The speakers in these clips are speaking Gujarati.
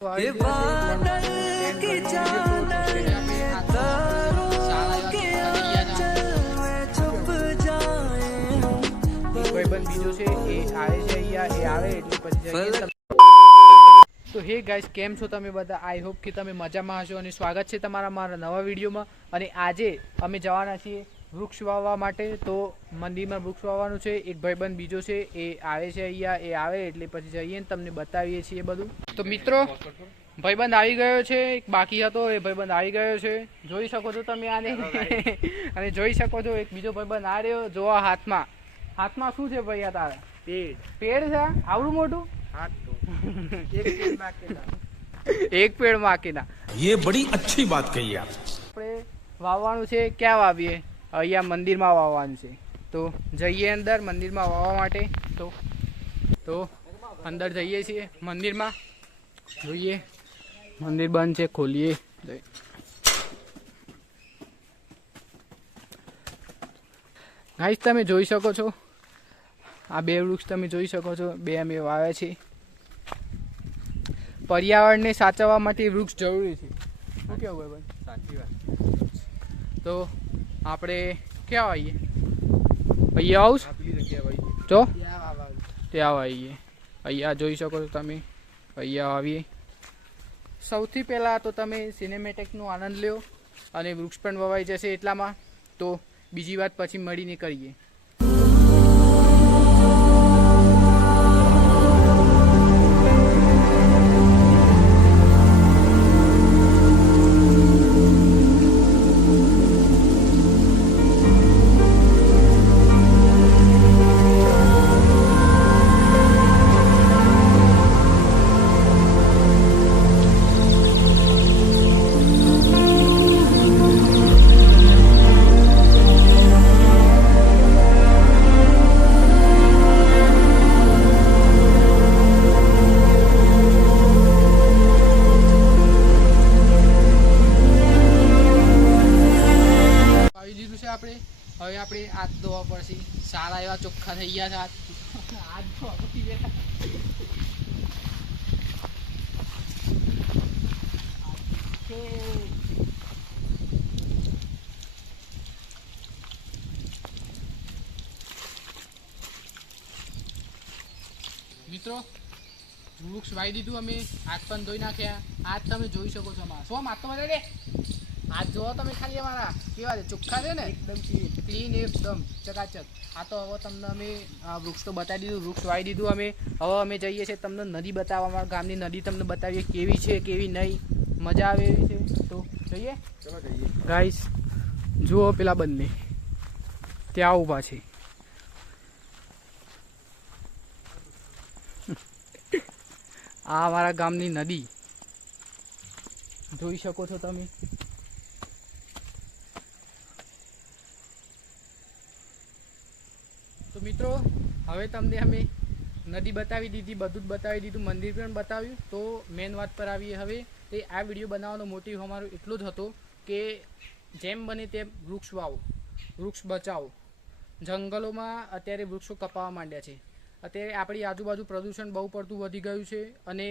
બીજો છે એ આવે છે અહીંયા, એ આવે એટલે પછી તો હે ગાઈસ, કેમ છો તમે બધા? આઈ હોપ કે તમે મજામાં હશો અને સ્વાગત છે તમારા મારા નવા વિડીયોમાં. અને આજે અમે જવાના છીએ વૃક્ષ વાવવા માટે. તો મંદિરમાં વૃક્ષ વાવવાનું છે. એક ભાઈબંધ બીજો છે એ આવે છે અહીંયા, એ આવે એટલે પછી જઈએ ને તમને બતાવીએ છીએ બધું. તો મિત્રો, ભાઈબંધ આવી ગયો છે, એક બાકી હતો એ ભાઈબંધ આવી ગયો છે, જોઈ શકો છો તમે આને. અને જોઈ શકો છો એક બીજો ભાઈબંધ આ રહ્યો. જોવા હાથમાં શું છે ભાઈ? આ તારે પેડ છે આવડું મોટું? એક પેડ માં કેના. ये बड़ी अच्छी बात कही आप. આપણે વાવવાનું છે. ક્યાં વાવીએ? અહીંયા મંદિરમાં વાવવાનું છે. તો જઈએ અંદર મંદિરમાં વાવવા માટે. તો અંદર જઈએ છીએ મંદિરમાં. જોઈએ મંદિર બંધ છે, ખોલીએ. ગાઈસ, તમે જોઈ શકો છો આ બે વૃક્ષ તમે જોઈ શકો છો, બે અમે વાવ્યા છે. પર્યાવરણને સાચવવા માટે વૃક્ષ જરૂરી છે. શું કેવું ભાઈ? સાચી વાત. તો આપણે ક્યાં આવીએ? અહીંયા આવું જો ત્યાં આવીએ. અહીંયા જોઈ શકો છો તમે, અહીંયા આવીએ. સૌથી પહેલાં તો તમે સિનેમેટિકનો આનંદ લ્યો અને વૃક્ષ પણ વવાઈ જશે એટલામાં. તો બીજી વાત પછી મળીને કરીએ. આપણે હવે આપણે હાથ ધોવા પડશે. સારા એવા ચોખ્ખા થઈ ગયા છે હાથ ધોવા પછી. મિત્રો, વૃક્ષ વાવી દીધું અમે, હાથ પણ ધોઈ નાખ્યા. હાથ તમે જોઈ શકો છો અમારા. શું હાથ તો બધા રે હાથ જોવો તમે ખાલી અમારા કેવા છે? ચોખ્ખા છે ને, એકદમ ક્લીન, એકદમ ચકાચક. આ તો હવે તમને અમે વૃક્ષ તો બતાવી દીધું, વૃક્ષ વાવી દીધું અમે. હવે અમે જઈએ છીએ તમને નદી બતાવવા. અમારા ગામની નદી તમને બતાવીએ કેવી છે, કેવી નહીં, મજા આવે એવી છે. તો જઈએ. ગાઈસ જુઓ, પેલા બંને ત્યાં ઊભા છે. આ અમારા ગામની નદી જોઈ શકો છો તમે. તો મિત્રો, હવે તમને અમે નદી બતાવી દીધી, બધું જ બતાવી દીધું, મંદિર પણ બતાવ્યું. તો મેન વાત પર આવીએ હવે. તે આ વિડીયો બનાવવાનો મોટિવ અમારો એટલો જ હતો કે જેમ બને તેમ વૃક્ષ વાવો, વૃક્ષ બચાવો. જંગલોમાં અત્યારે વૃક્ષો કપાવા માંડ્યા છે. અત્યારે આપણી આજુબાજુ પ્રદૂષણ બહુ પડતું વધી ગયું છે અને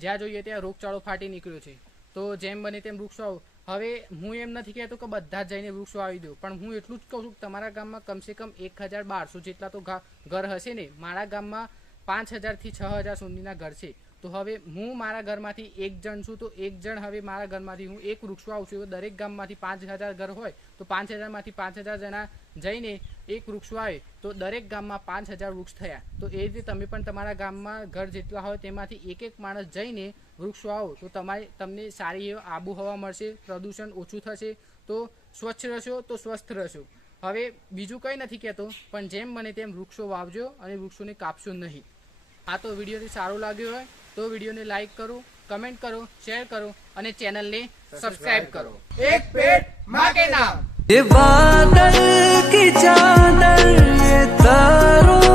જ્યાં જોઈએ ત્યાં રોગચાળો ફાટી નીકળ્યો છે. તો જેમ બને તેમ વૃક્ષ વાવો. હવે હું એમ નથી કહેતો કે બધા જ જઈને વૃક્ષો વાવી દો, પણ હું એટલું જ કહું છું કે તમારા ગામમાં કમસે કમ 1200 જેટલા તો ઘર હશે ને. મારા ગામમાં 5000 થી 6000 સુધીના ઘર છે. તો હવે હું મારા ઘરમાંથી એક જણ છું, તો એક જણ હવે મારા ઘરમાંથી હું એક વૃક્ષ વાવું છું. દરેક ગામમાંથી 5000 ઘર હોય તો 5000માંથી 5000 જણા જઈને એક વૃક્ષ વાવે તો દરેક ગામમાં 5000 વૃક્ષ થયા. તો એ રીતે તમે પણ તમારા ગામમાં ઘર જેટલા હોય તેમાંથી એક એક માણસ જઈને વૃક્ષ વાવો તો તમને સારી એવી આબોહવા મળશે, પ્રદૂષણ ઓછું થશે. તો સ્વચ્છ રહેશો તો સ્વસ્થ રહેશો. હવે બીજું કંઈ નથી કહેતો, પણ જેમ બને તેમ વૃક્ષો વાવજો અને વૃક્ષોને કાપશો નહીં. આ તો વિડીયોથી સારું લાગ્યું હોય તો વિડીયોને લાઈક કરો, કમેન્ટ કરો, શેર કરો અને ચેનલને સબસ્ક્રાઇબ કરો. એક પેડ માં કે નામ. ये बादल की चादर ये तारों